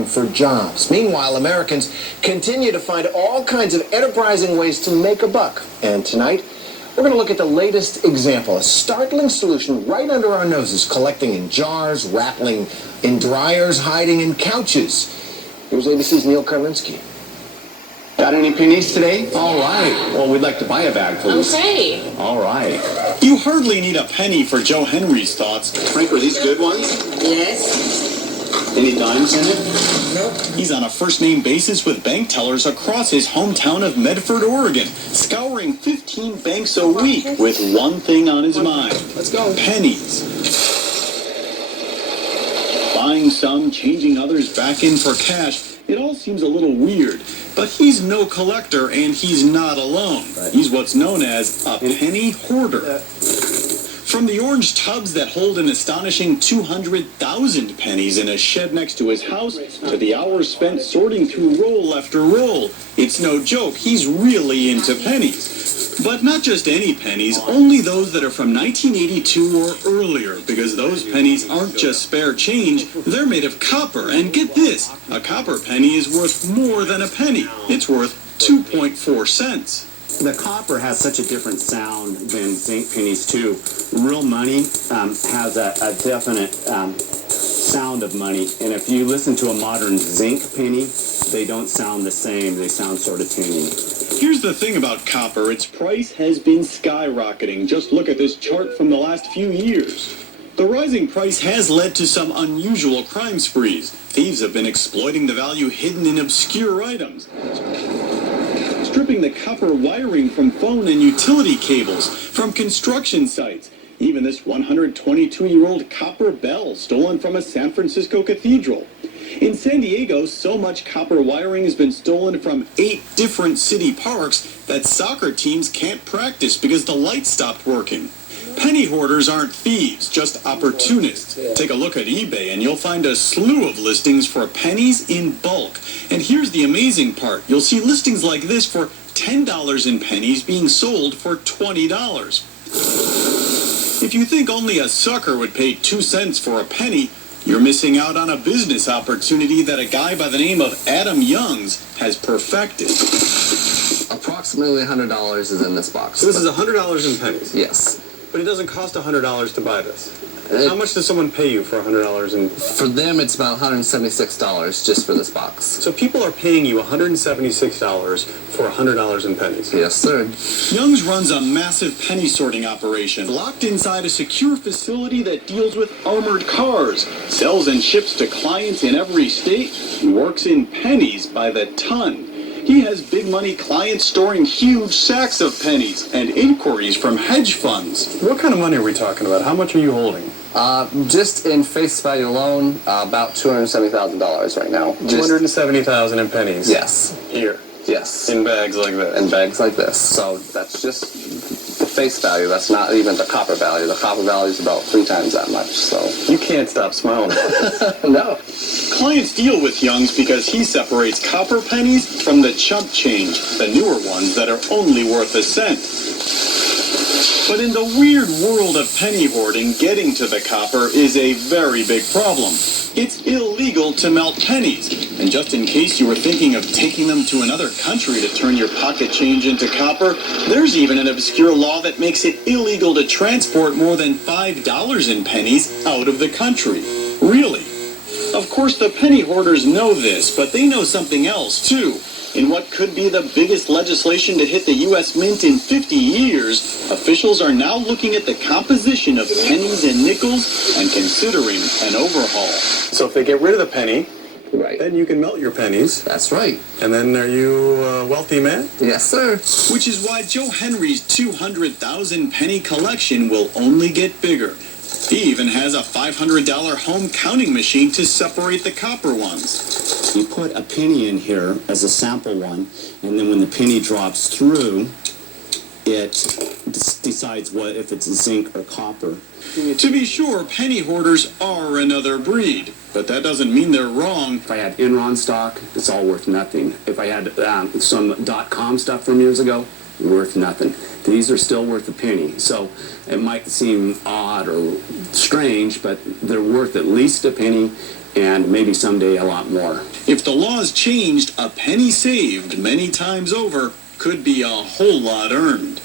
looking for jobs. Meanwhile, Americans continue to find all kinds of enterprising ways to make a buck. And tonight, we're going to look at the latest example, a startling solution right under our noses, collecting in jars, rattling in dryers, hiding in couches. Here's ABC's Neil Karlinski. Got any pennies today? All right. Well, we'd like to buy a bag, please. Okay. All right. You hardly need a penny for Joe Henry's thoughts. Frank, are these good ones? Yes. Any dimes in it? Nope. He's on a first-name basis with bank tellers across his hometown of Medford, Oregon, scouring 15 banks a week with one thing on his mind. Let's go. Pennies. Buying some, changing others back in for cash. It all seems a little weird, but he's no collector and he's not alone. Right. He's what's known as a penny hoarder. From the orange tubs that hold an astonishing 200,000 pennies in a shed next to his house, to the hours spent sorting through roll after roll, it's no joke, he's really into pennies. But not just any pennies, only those that are from 1982 or earlier, because those pennies aren't just spare change, they're made of copper. And get this, a copper penny is worth more than a penny. It's worth 2.4 cents. The copper has such a different sound than zinc pennies too. Real money has a definite sound of money, and if you listen to a modern zinc penny, they don't sound the same. They sound sort of tinny. Here's the thing about copper, its price has been skyrocketing. Just look at this chart from the last few years. The rising price has led to some unusual crime sprees. Thieves have been exploiting the value hidden in obscure items, stripping the copper wiring from phone and utility cables, from construction sites. Even this 122-year-old copper bell stolen from a San Francisco cathedral. In San Diego, so much copper wiring has been stolen from 8 different city parks that soccer teams can't practice because the lights stopped working. Penny hoarders aren't thieves, just opportunists. Take a look at eBay and you'll find a slew of listings for pennies in bulk. And here's the amazing part. You'll see listings like this for $10 in pennies being sold for $20. If you think only a sucker would pay 2 cents for a penny, you're missing out on a business opportunity that a guy by the name of Adam Youngs has perfected. Approximately $100 is in this box. So this is $100 in pennies? Yes. But it doesn't cost $100 to buy this. How much does someone pay you for $100 in... For them, it's about $176 just for this box. So people are paying you $176 for $100 in pennies? Yes, sir. Youngs runs a massive penny sorting operation, locked inside a secure facility that deals with armored cars, sells and ships to clients in every state, and works in pennies by the ton. He has big money clients storing huge sacks of pennies and inquiries from hedge funds. What kind of money are we talking about? How much are you holding? Just in face value alone, about $270,000 right now. $270,000 in pennies? Yes. Here? Yes. In bags like this? In bags like this. So that's just the face value. That's not even the copper value. The copper value is about 3 times that much, so... You can't stop smiling. No. Clients deal with Youngs because he separates copper pennies from the chump change, the newer ones that are only worth a cent. But in the weird world of penny hoarding, getting to the copper is a very big problem. It's illegal to melt pennies. And just in case you were thinking of taking them to another country to turn your pocket change into copper, there's even an obscure law that makes it illegal to transport more than $5 in pennies out of the country. Really? Of course, the penny hoarders know this, but they know something else, too. In what could be the biggest legislation to hit the U.S. Mint in 50 years, officials are now looking at the composition of pennies and nickels and considering an overhaul. So if they get rid of the penny, Right. then you can melt your pennies. That's right. And then are you a wealthy man? Yes, sir. Which is why Joe Henry's 200,000 penny collection will only get bigger. He even has a $500 home counting machine to separate the copper ones. You put a penny in here as a sample one, and then when the penny drops through, it decides what if it's zinc or copper. To be sure, penny hoarders are another breed, but that doesn't mean they're wrong. If I had Enron stock, it's all worth nothing. If I had some .com stuff from years ago, worth nothing. These are still worth a penny. So it might seem odd or strange, but they're worth at least a penny, and maybe someday a lot more. If the laws changed, a penny saved many times over could be a whole lot earned.